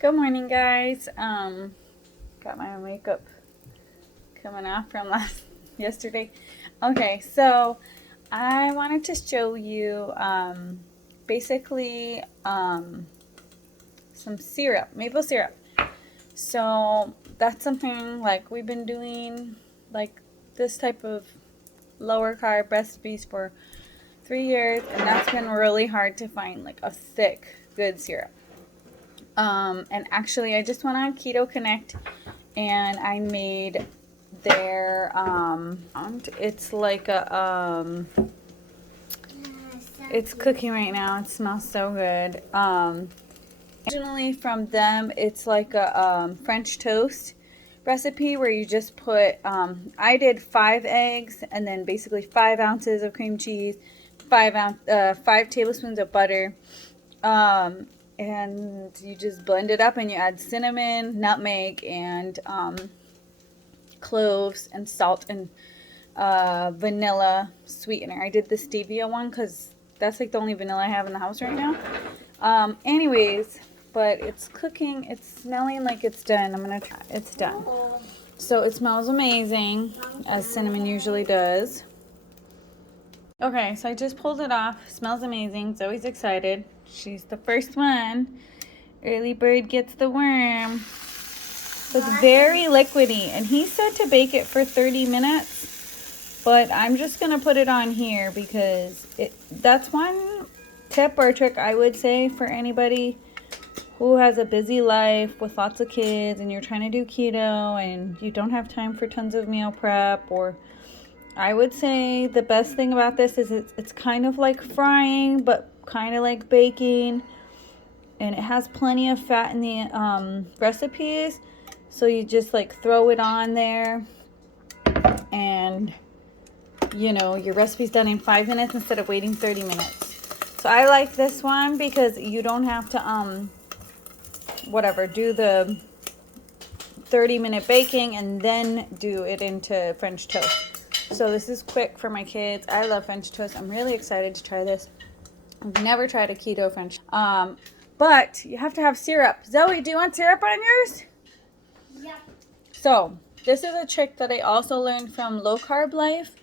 Good morning, guys. Got my makeup coming off from yesterday. Okay, so I wanted to show you basically some syrup, maple syrup. So that's something like we've been doing, like this type of lower carb recipes for 3 years, and that's been really hard to find like a thick, good syrup. And actually, I just went on Keto Connect and I made their it's like a it's cooking right now. It smells so good. Originally from them, it's like a French toast recipe where you just put I did 5 eggs and then basically 5 ounces of cream cheese, 5 tablespoons of butter, and you just blend it up and you add cinnamon, nutmeg, and cloves and salt and vanilla sweetener. I did the stevia one because that's like the only vanilla I have in the house right now. Anyways, but it's cooking. It's smelling like it's done. I'm gonna try. It's done. So it smells amazing, as cinnamon usually does. Okay, so I just pulled it off. Smells amazing. Zoe's excited. She's the first one. Early bird gets the worm. So it's very liquidy, and he said to bake it for 30 minutes, but I'm just gonna put it on here because that's one tip or trick I would say for anybody who has a busy life with lots of kids and you're trying to do keto and you don't have time for tons of meal prep. Or I would say the best thing about this is it's kind of like frying, but kind of like baking, and it has plenty of fat in the recipes. So you just like throw it on there, and you know your recipe's done in 5 minutes instead of waiting 30 minutes. So I like this one because you don't have to do the 30-minute baking and then do it into French toast. So this is quick for my kids. I love French toast. I'm really excited to try this. I've never tried a keto French. But you have to have syrup. Zoe, do you want syrup on yours? Yep. So this is a trick that I also learned from Low Carb Life.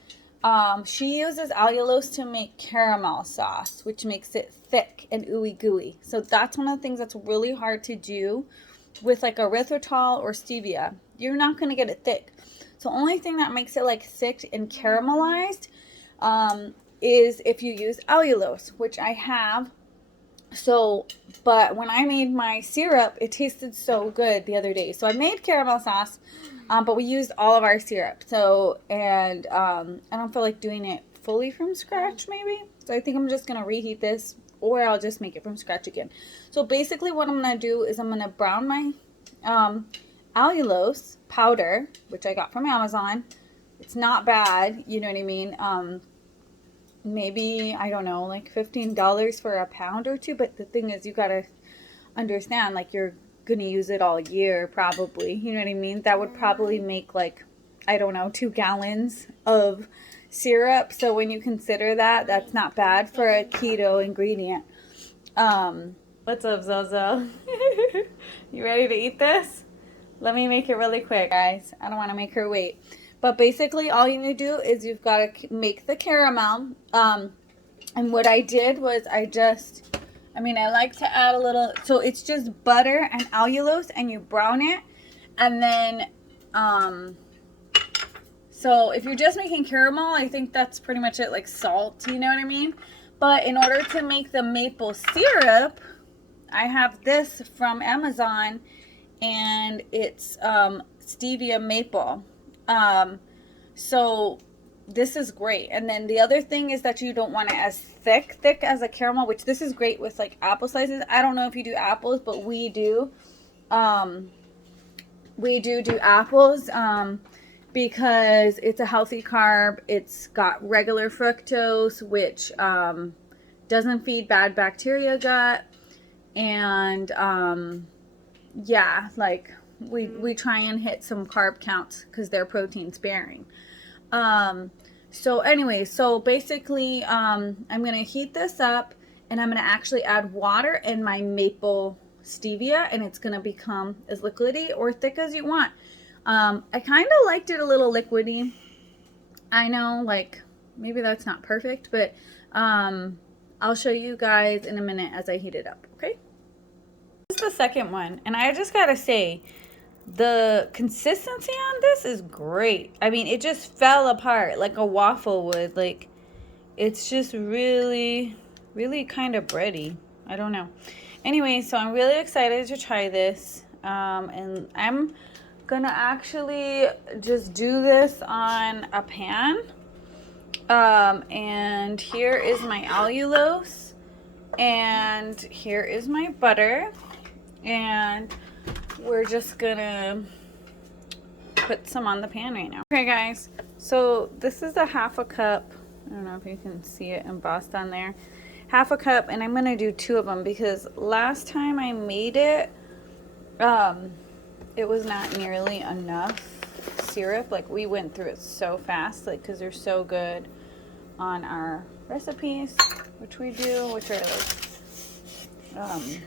She uses allulose to make caramel sauce, which makes it thick and ooey gooey. So that's one of the things that's really hard to do with like erythritol or stevia. You're not going to get it thick. So only thing that makes it like thick and caramelized is if you use allulose, which I have. So, but when I made my syrup, it tasted so good the other day. So I made caramel sauce, but we used all of our syrup. So, and I don't feel like doing it fully from scratch maybe. So I think I'm just going to reheat this, or I'll just make it from scratch again. So basically what I'm going to do is I'm going to brown my allulose powder, which I got from Amazon. It's not bad, you know what I mean? Maybe, I don't know, like $15 for a pound or two. But the thing is, you got to understand, like, you're going to use it all year probably. You know what I mean? That would probably make like, I don't know, 2 gallons of syrup. So when you consider that, that's not bad for a keto ingredient. What's up, Zozo? You ready to eat this? Let me make it really quick, guys. I don't want to make her wait. But basically, all you need to do is you've got to make the caramel. And what I did was I like to add a little. So it's just butter and allulose, and you brown it. And then, so if you're just making caramel, I think that's pretty much it, like salt, you know what I mean? But in order to make the maple syrup, I have this from Amazon, and it's stevia maple. So this is great. And then the other thing is that you don't want it as thick as a caramel, which this is great with like apple slices. I don't know if you do apples, but we do. We do apples because it's a healthy carb. It's got regular fructose, which doesn't feed bad bacteria gut. And yeah, like we try and hit some carb counts because they're protein sparing. So anyway, so basically I'm gonna heat this up, and I'm gonna actually add water and my maple stevia, and it's gonna become as liquidy or thick as you want. I kind of liked it a little liquidy. I know, like, maybe that's not perfect, but I'll show you guys in a minute as I heat it up, okay? This is the second one, and I just gotta say, the consistency on this is great. I mean, it just fell apart like a waffle would. Like, it's just really, really kind of bready. I don't know. Anyway, so I'm really excited to try this. And I'm gonna actually just do this on a pan. And here is my allulose. And here is my butter. And we're just gonna put some on the pan right now. Okay guys, so this is a half a cup. I don't know if you can see it embossed on there. Half a cup, and I'm gonna do 2 of them because last time I made it, it was not nearly enough syrup. Like, we went through it so fast, like, because they're so good on our recipes, which we do, which are like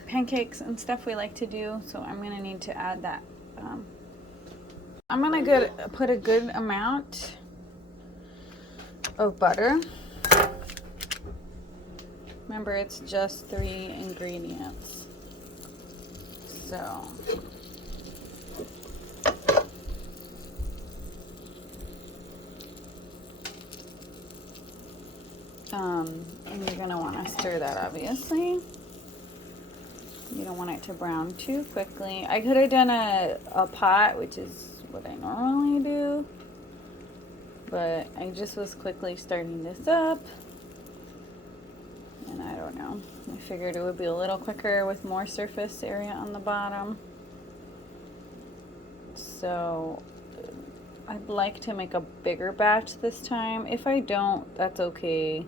pancakes and stuff we like to do. So I'm gonna need to add that. I'm gonna put a good amount of butter. Remember, it's just 3 ingredients. So and you're gonna want to stir that, obviously. You don't want it to brown too quickly. I could have done a pot, which is what I normally do, but I just was quickly starting this up, and I don't know. I figured it would be a little quicker with more surface area on the bottom. So I'd like to make a bigger batch this time. If I don't, that's okay.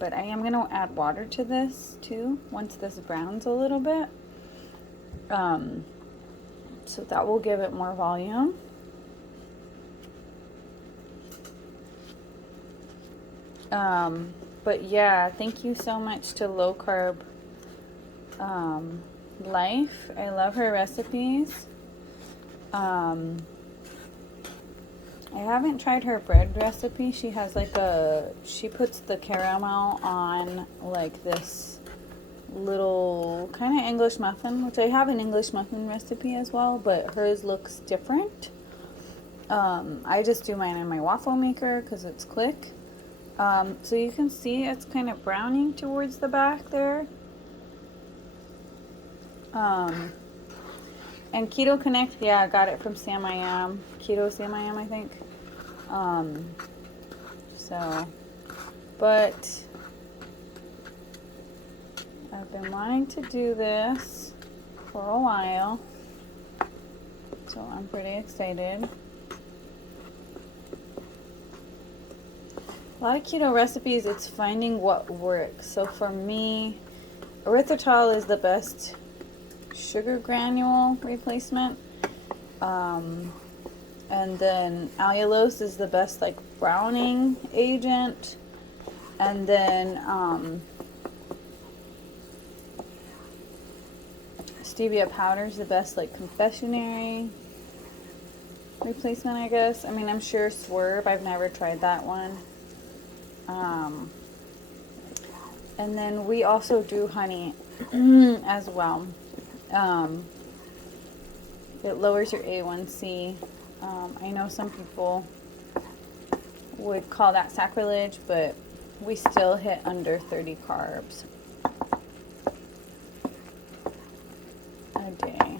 But I am going to add water to this too once this browns a little bit. So that will give it more volume. But yeah, thank you so much to Low Carb Life. I love her recipes. I haven't tried her bread recipe. She has like she puts the caramel on like this little kind of English muffin, which I have an English muffin recipe as well, but hers looks different. I just do mine in my waffle maker because it's quick. So you can see it's kind of browning towards the back there. And Keto Connect, yeah, I got it from Sam I Am. Keto Sam I Am, I think. But I've been wanting to do this for a while, so I'm pretty excited. A lot of keto recipes, it's finding what works. So for me, erythritol is the best sugar granule replacement. And then allulose is the best like browning agent. And then stevia powder is the best like confectionery replacement, I guess. I mean, I'm sure Swerve, I've never tried that one. And then we also do honey as well. It lowers your A1C. I know some people would call that sacrilege, but we still hit under 30 carbs a day.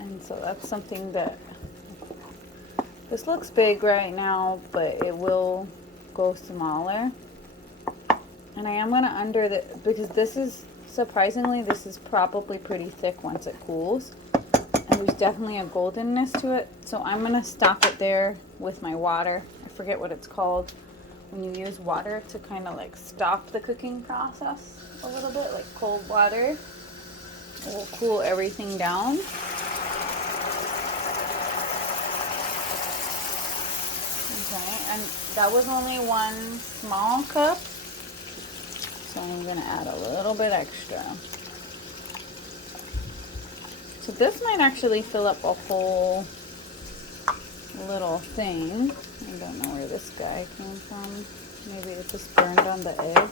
And so that's something that, this looks big right now, but it will go smaller. And I am going to under the, because this is, surprisingly, this is probably pretty thick once it cools. And there's definitely a goldenness to it. So I'm going to stop it there with my water. I forget what it's called when you use water to kind of like stop the cooking process a little bit, like cold water. It will cool everything down. Okay, and that was only 1 small cup. So I'm going to add a little bit extra. So this might actually fill up a whole little thing. I don't know where this guy came from. Maybe it just burned on the edge.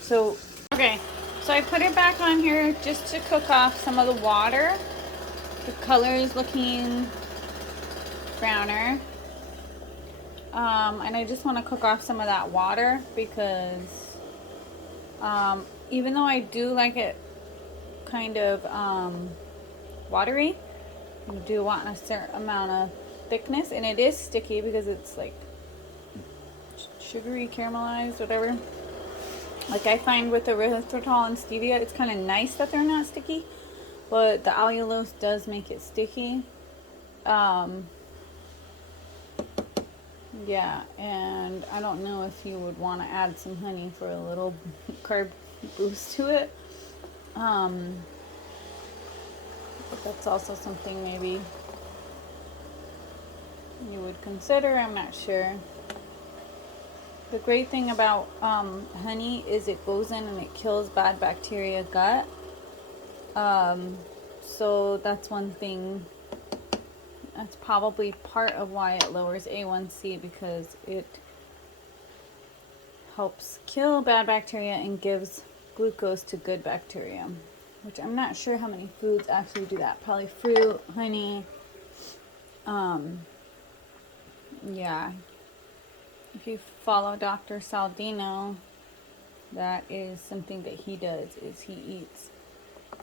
So, okay, so I put it back on here just to cook off some of the water. The color is looking browner. And I just want to cook off some of that water because even though I do like it kind of watery, you do want a certain amount of thickness, and it is sticky because it's like sugary, caramelized, whatever. Like I find with the erythritol and stevia, it's kind of nice that they're not sticky, but the allulose does make it sticky. Yeah, and I don't know if you would want to add some honey for a little carb boost to it. But that's also something maybe you would consider. I'm not sure. The great thing about honey is it goes in and it kills bad bacteria gut. So that's one thing. That's probably part of why it lowers A1C, because it helps kill bad bacteria and gives glucose to good bacteria, which I'm not sure how many foods actually do that. Probably fruit, honey. Yeah. If you follow Dr. Saldino, that is something that he does, is he eats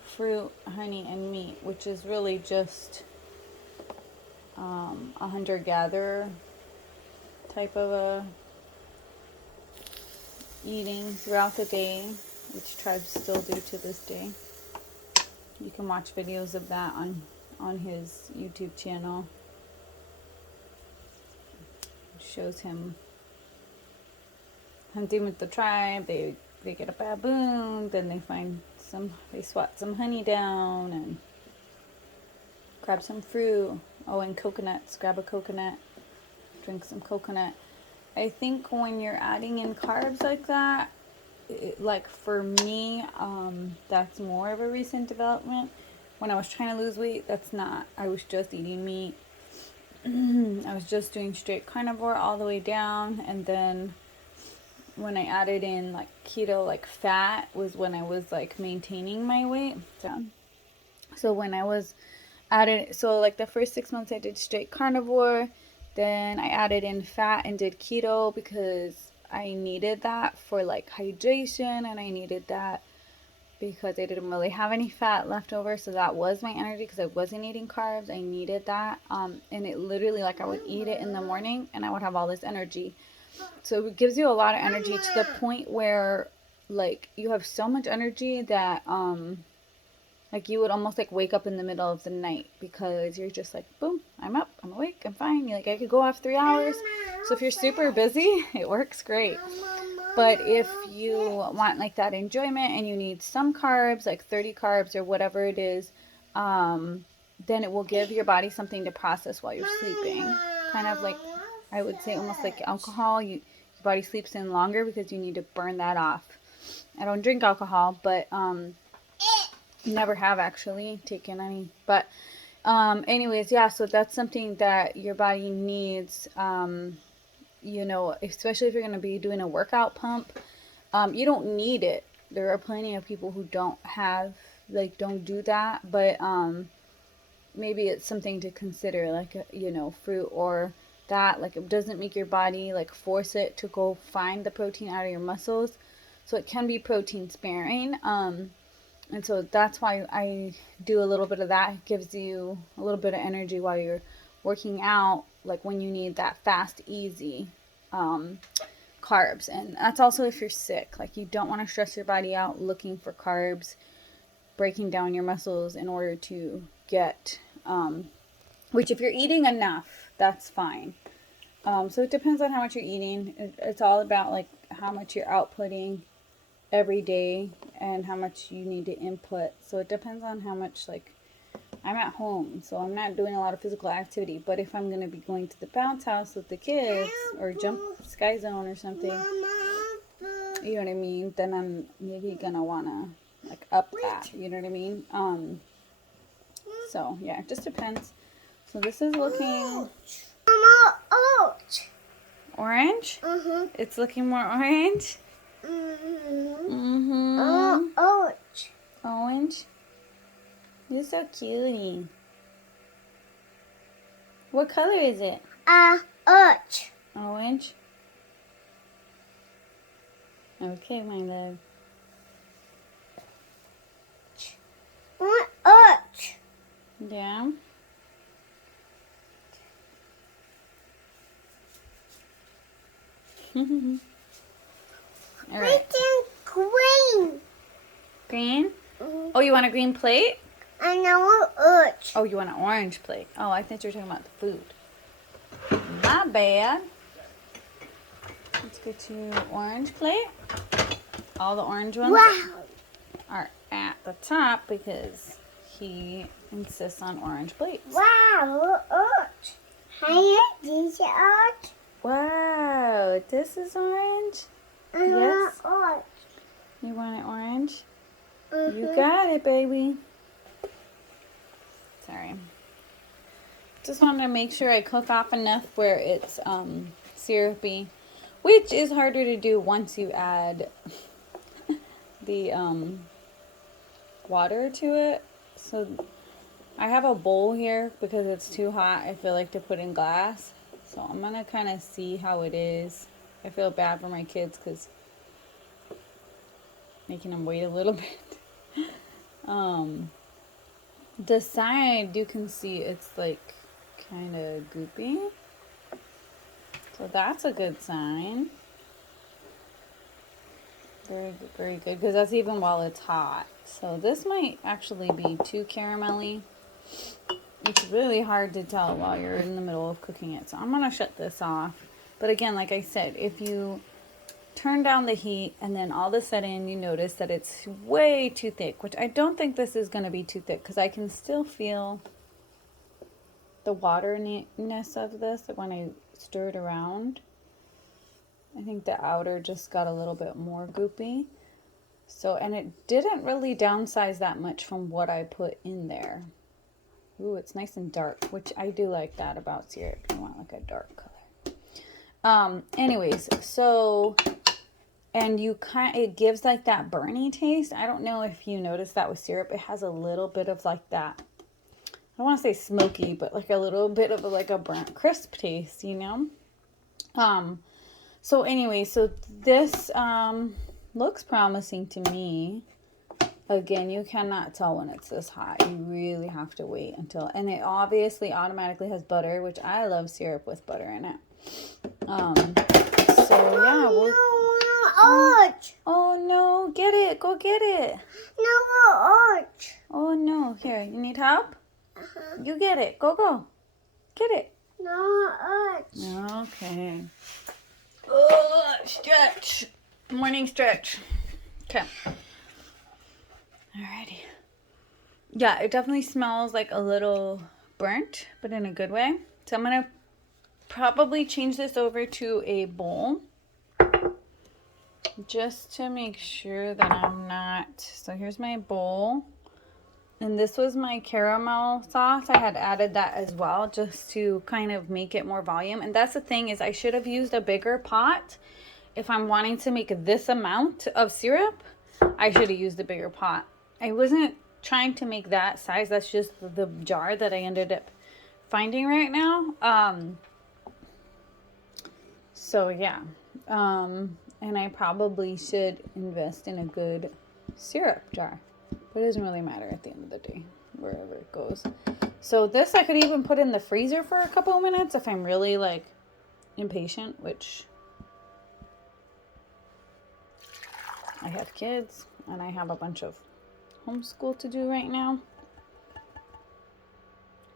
fruit, honey, and meat, which is really just a hunter-gatherer type of a eating throughout the day, which tribes still do to this day. You can watch videos of that on his YouTube channel. It shows him hunting with the tribe. They get a baboon, then they swat some honey down and grab some fruit. Oh, and coconuts. Grab a coconut. Drink some coconut. I think when you're adding in carbs like that, like for me, that's more of a recent development. When I was trying to lose weight, that's not. I was just eating meat. I was just doing straight carnivore all the way down, and then when I added in like keto, like fat, was when I was like maintaining my weight. So when I was added, so like the first 6 months I did straight carnivore, then I added in fat and did keto because I needed that for like hydration, and I needed that because I didn't really have any fat left over, so that was my energy because I wasn't eating carbs. I needed that, and it literally, like, I would eat it in the morning and I would have all this energy. So it gives you a lot of energy to the point where like you have so much energy that like you would almost like wake up in the middle of the night because you're just like, boom, I'm up, I'm awake, I'm fine. You're like, I could go off 3 hours. So if you're super busy, it works great. But if you want like that enjoyment and you need some carbs, like 30 carbs or whatever it is, then it will give your body something to process while you're sleeping. Kind of like, I would say almost like alcohol. Your body sleeps in longer because you need to burn that off. I don't drink alcohol, but never have actually taken any. But anyways, yeah, so that's something that your body needs. You know, especially if you're going to be doing a workout pump, you don't need it. There are plenty of people who don't do that, but maybe it's something to consider, like, you know, fruit or that, like, it doesn't make your body like force it to go find the protein out of your muscles, so it can be protein sparing. And so that's why I do a little bit of that. It gives you a little bit of energy while you're working out, like when you need that fast, easy carbs. And that's also if you're sick. Like, you don't want to stress your body out looking for carbs, breaking down your muscles in order to get, which if you're eating enough, that's fine. So it depends on how much you're eating. It's all about like how much you're outputting every day and how much you need to input. So it depends on how much like I'm at home, so I'm not doing a lot of physical activity. But if I'm going to be going to the bounce house with the kids or jump Sky Zone or something, you know what I mean, then I'm maybe going to want to like up that, you know what I mean? So yeah, it just depends. So this is looking orange. It's looking more orange. Orange. You're so cutie. What color is it? Orange. Orange. Okay, my love. Orange. Yeah. All right. Green. Green? Oh, you want a green plate? I know orange. Oh, you want an orange plate. Oh, I thought you were talking about the food. Not bad. Let's get you an orange plate. All the orange ones are at the top because he insists on orange plates. Wow, orange. Hi, this is orange. Wow, this is orange? Yes. Orange. You want it orange? You got it, baby. Sorry. Just wanted to make sure I cook off enough where it's syrupy, which is harder to do once you add the water to it. So I have a bowl here because it's too hot, I feel like, to put in glass. So I'm going to kind of see how it is. I feel bad for my kids because making them wait a little bit. The side, you can see it's like kind of goopy. So that's a good sign. Very good, very good, because that's even while it's hot. So this might actually be too caramelly. It's really hard to tell while you're in the middle of cooking it. So I'm going to shut this off. But again, like I said, if you turn down the heat and then all of a sudden you notice that it's way too thick, which I don't think this is going to be too thick because I can still feel the wateriness of this when I stir it around. I think the outer just got a little bit more goopy. So, and it didn't really downsize that much from what I put in there. Ooh, it's nice and dark, which I do like that about syrup. I want like a dark color. Anyways, so, and it gives like that burny taste. I don't know if you noticed that with syrup. It has a little bit of like that, I don't want to say smoky, but like a little bit of like a burnt crisp taste, you know? So anyway, so this looks promising to me. Again, you cannot tell when it's this hot. You really have to wait until, and it obviously automatically has butter, which I love syrup with butter in it. So yeah, oh no, get it, go get it. No orange. Oh no, here, you need help? You get it, go, get it. No orange. Okay. Oh, stretch. Morning stretch. Okay. Alrighty. Yeah, it definitely smells like a little burnt, but in a good way. So I'm going to probably change this over to a bowl just to make sure that I'm not. So here's my bowl. And this was my caramel sauce. I had added that as well just to kind of make it more volume. And that's the thing, is I should have used a bigger pot. If I'm wanting to make this amount of syrup, I should have used a bigger pot. I wasn't trying to make that size. That's just the jar that I ended up finding right now. So yeah. And I probably should invest in a good syrup jar. But it doesn't really matter at the end of the day, wherever it goes. So this I could even put in the freezer for a couple of minutes if I'm really like impatient, which I have kids and I have a bunch of homeschool to do right now.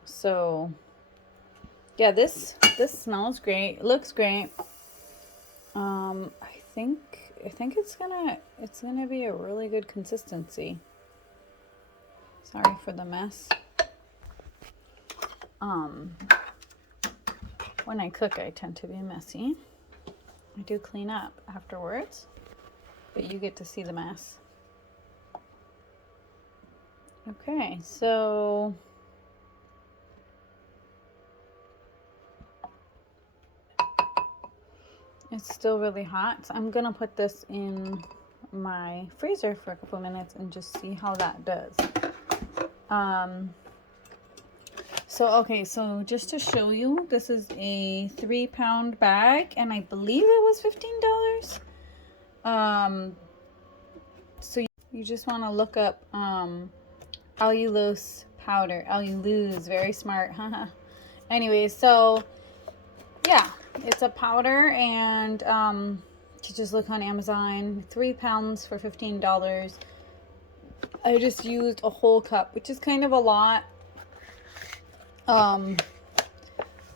So yeah, this smells great. It looks great. I think it's gonna be a really good consistency. Sorry for the mess. when I cook, I tend to be messy. I do clean up afterwards, but you get to see the mess. Okay, so it's still really hot. So I'm gonna put this in my freezer for a couple minutes and just see how that does. So just to show you, this is a 3-pound bag, and I believe it was $15. So you just want to look up allulose powder. Allulose, very smart, haha. Anyways, so yeah, it's a powder, and you just look on Amazon, 3 pounds for $15. I just used a whole cup, which is kind of a lot.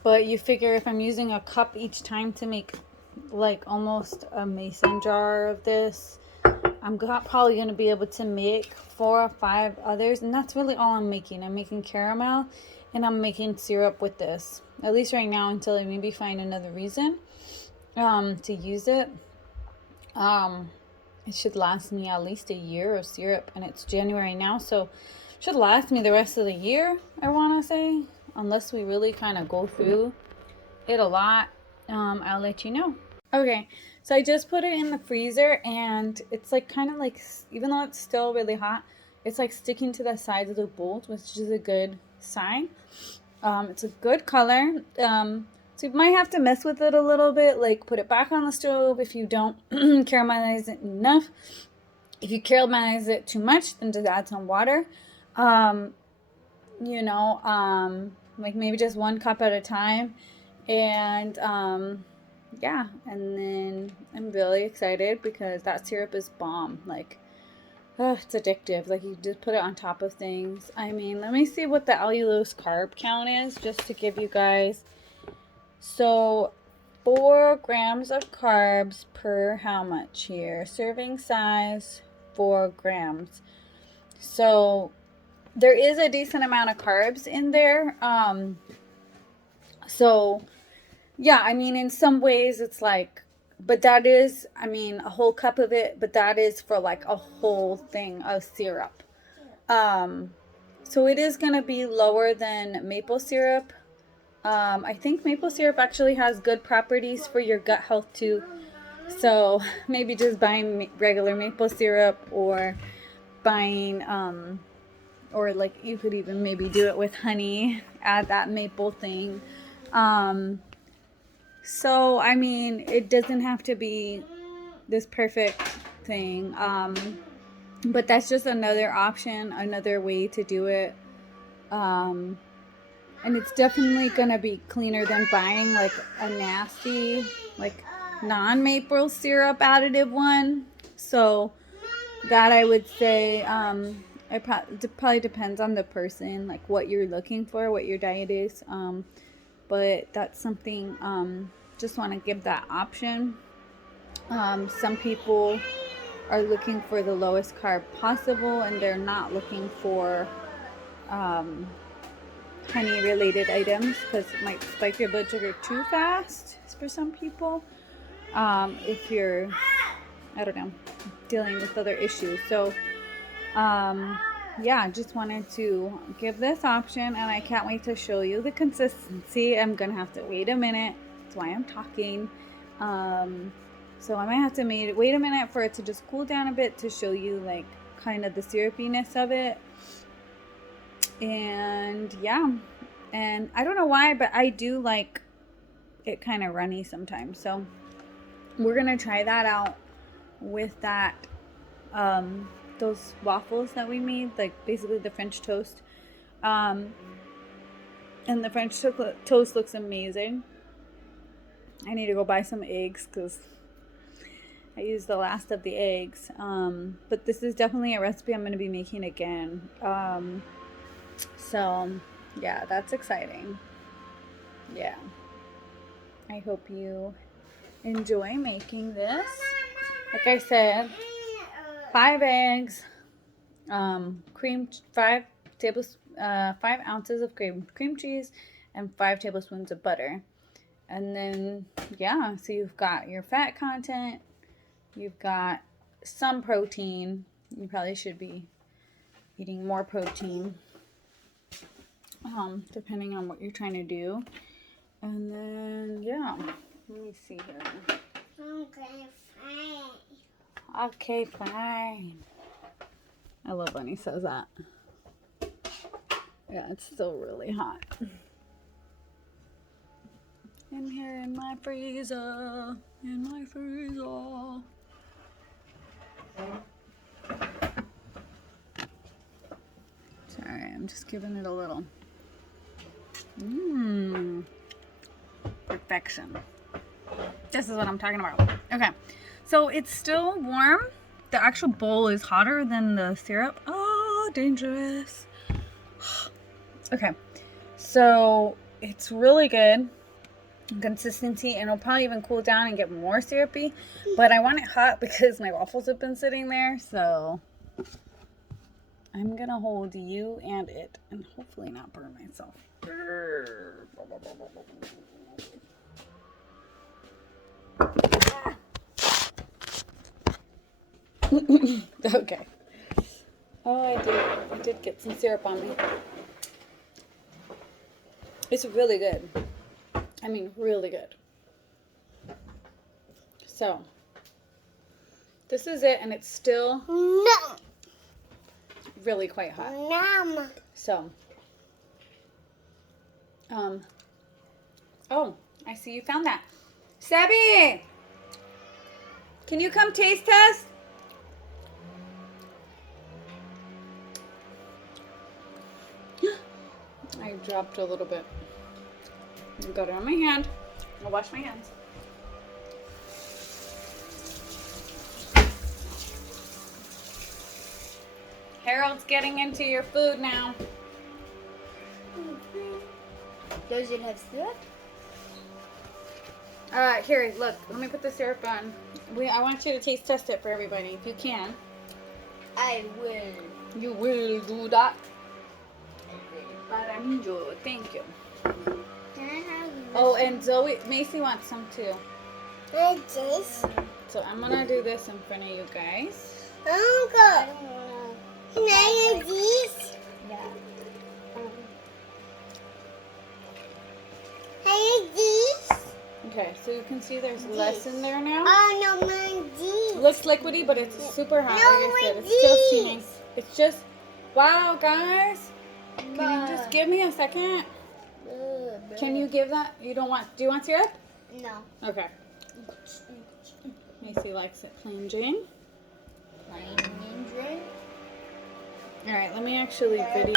But you figure if I'm using a cup each time to make like almost a mason jar of this, I'm probably going to be able to make 4 or 5 others. And that's really all I'm making. I'm making caramel and I'm making syrup with this. At least right now, until I maybe find another reason to use it. It should last me at least a year of syrup. And it's January now, so it should last me the rest of the year, I want to say. Unless we really kind of go through it a lot, I'll let you know. Okay, so I just put it in the freezer, and it's like kind of like, even though it's still really hot, it's like sticking to the sides of the bowl, which is a good sign. It's a good color. So you might have to mess with it a little bit, like put it back on the stove if you don't caramelize it enough. If you caramelize it too much, then just add some water. Like maybe just 1 cup at a time. And yeah, and then I'm really excited because that syrup is bomb. Like, oh, it's addictive. Like, you just put it on top of things. I mean, let me see what the allulose carb count is, just to give you guys. So 4 grams of carbs per how much here? Serving size 4 grams. So there is a decent amount of carbs in there. So yeah, I mean, in some ways it's like, but that is, I mean, a whole cup of it, but that is for like a whole thing of syrup. So it is going to be lower than maple syrup. I think maple syrup actually has good properties for your gut health too. So maybe just buying regular maple syrup, or buying, or like you could even maybe do it with honey, add that maple thing. So I mean, it doesn't have to be this perfect thing, but that's just another option, another way to do it. And it's definitely gonna be cleaner than buying like a nasty, like non-maple syrup additive one. So that I would say, it probably depends on the person, like what you're looking for, what your diet is. But that's something, just want to give that option. Some people are looking for the lowest carb possible, and they're not looking for honey related items, because it might spike your blood sugar too fast for some people, if you're, I don't know, dealing with other issues. So yeah, just wanted to give this option, and I can't wait to show you the consistency. I'm gonna have to wait a minute. That's why I'm talking. So I might have to wait a minute for it to just cool down a bit to show you like kind of the syrupiness of it. And yeah, and I don't know why, but I do like it kind of runny sometimes. So we're gonna try that out with that, those waffles that we made, like basically the French toast. And the French toast looks amazing. I need to go buy some eggs because I used the last of the eggs. But this is definitely a recipe I'm going to be making again. So yeah, that's exciting. Yeah, I hope you enjoy making this. Like I said, 5 eggs, 5 ounces of cream cheese, and 5 tablespoons of butter. And then, yeah, so you've got your fat content, you've got some protein. You probably should be eating more protein, depending on what you're trying to do. And then, yeah, let me see here. Okay, fine. Okay, fine. I love when he says that. Yeah, it's still really hot. In here in my freezer, in my freezer. Sorry, I'm just giving it a little. Perfection. This is what I'm talking about. Okay, so it's still warm. The actual bowl is hotter than the syrup. Oh, dangerous. Okay, so it's really good consistency, and it'll probably even cool down and get more syrupy, but I want it hot because my waffles have been sitting there, so I'm gonna hold you and it and hopefully not burn myself. Okay. Oh, I did get some syrup on me. It's really good. I mean, really good. So, this is it, and it's still really quite hot. So, oh, I see you found that. Sebby! Can you come taste test? I dropped a little bit. I got it on my hand. I'll wash my hands. Harold's getting into your food now. Does it have syrup? Here, look. Let me put the syrup on. I want you to taste test it for everybody, if you can. I will. You will do that. Paraminjo, thank you. Oh, and Macy wants some too. Like this? So I'm gonna do this in front of you guys. Uncle, can I use these? Yeah. Can I use these? Okay, so you can see there's less in there now. Oh no, mine these. Looks liquidy, but it's super hot. No, Like I said, with it's still these. steaming. It's just, wow, guys. Can you just give me a second? Can you give that? You don't want, do you want syrup? No. Okay. Macy likes it plain Jane. All right, let me actually video.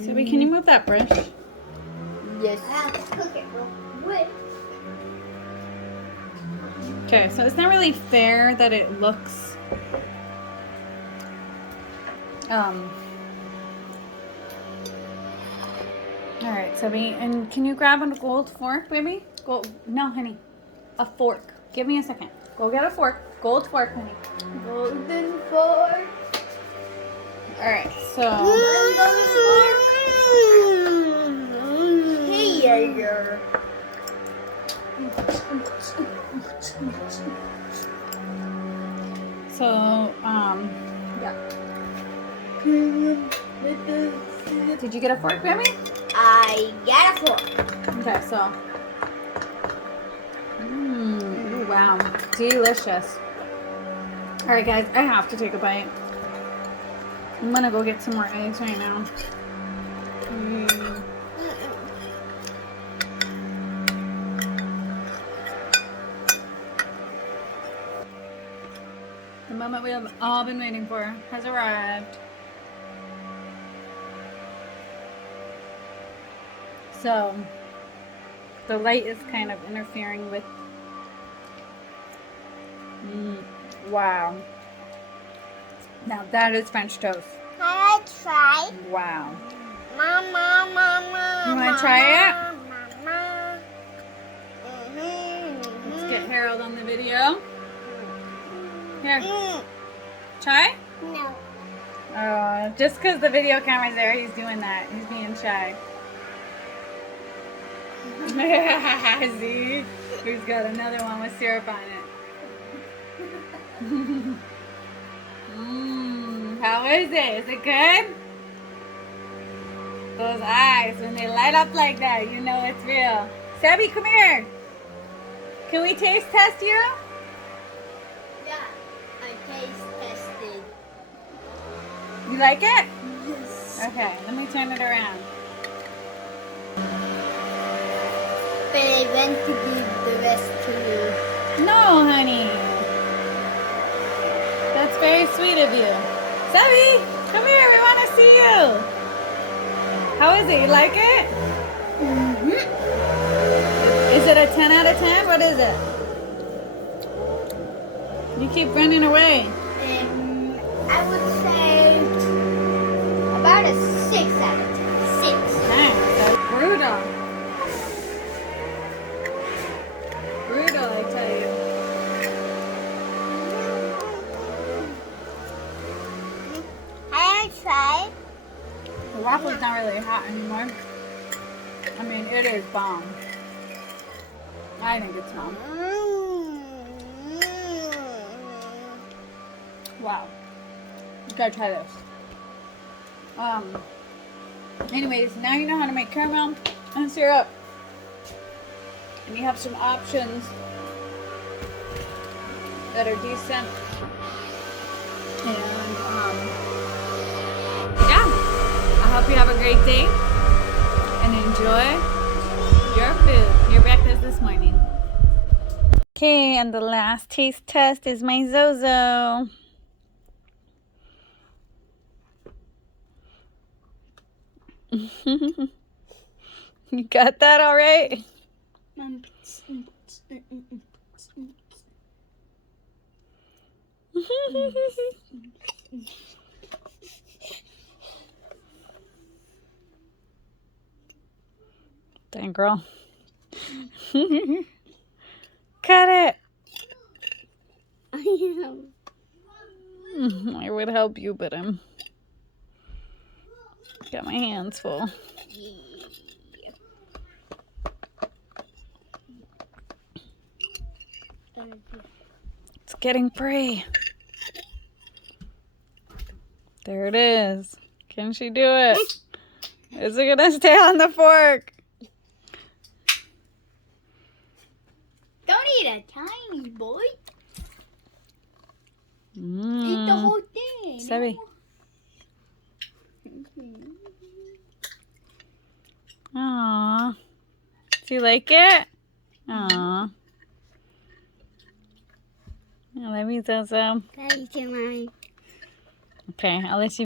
Sebby, can you move that brush? Yes. I have to cook it real quick. Okay, so it's not really fair that it looks all right, Sebby, and can you grab a gold fork, baby? Gold, no, honey, a fork. Give me a second. Go get a fork. Gold fork, honey. Golden fork. All right, so. Here. So, yeah. Did you get a fork, baby? I got a fork. Okay, so. Ooh, wow, delicious. All right, guys, I have to take a bite. I'm gonna go get some more eggs right now. The moment we have all been waiting for has arrived. So, the light is kind of interfering with. Wow. Now that is French toast. Can I try? Wow. Mama. You want to try it? Mama. Let's get Harold on the video. Here. Try? No. Just because the video camera's there, he's doing that. He's being shy. See? He's got another one with syrup on it. How is it? Is it good? Those eyes, when they light up like that, you know it's real. Sebby, come here. Can we taste test you? Yeah, I taste tested. You like it? Yes. Okay, let me turn it around. But I want to give the rest to you. No, honey. That's very sweet of you. Sebby, come here. We want to see you. How is it? You like it? Mm-hmm. Is it a 10 out of 10? What is it? You keep running away. I would say about a 6 out of 10. 6. Nice. That's brutal. Brutal, I tell you. I try. The waffle's not really hot anymore. I mean, it is bomb. I think it's bomb. Wow. You gotta try this. Anyways, now you know how to make caramel and syrup. And you have some options that are decent. And, yeah. I hope you have a great day and enjoy your food, your breakfast this morning. Okay, and the last taste test is my Zozo. You got that all right? Dang, girl. Cut it. I would help you, but I'm got my hands full. It's getting free. There it is. Can she do it? Is it gonna stay on the fork? Don't eat a tiny boy. Eat the whole thing. Sebby. Aww. Do you like it? Aww. I love you, Zozo. Thank you, Mommy. Okay, I'll let you